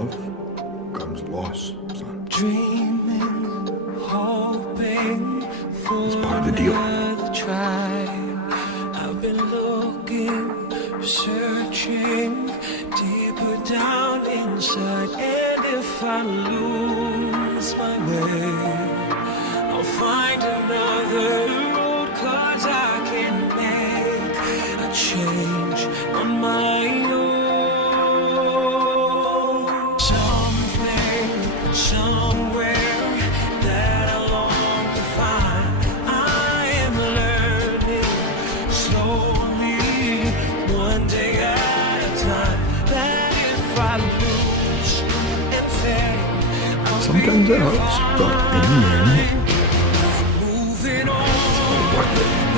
love comes loss, son. Dreaming, hoping for It's part of the deal. another try. I've been looking, searching deeper down inside, and if I lose my way, I'll find another road, 'cause I can make a change on my own. Something, somewhere that I long to find. I am learning slowly, one day at a time, that if I lose and fail, I'll Sometimes it hurts, but in the end, moving it's all worth it.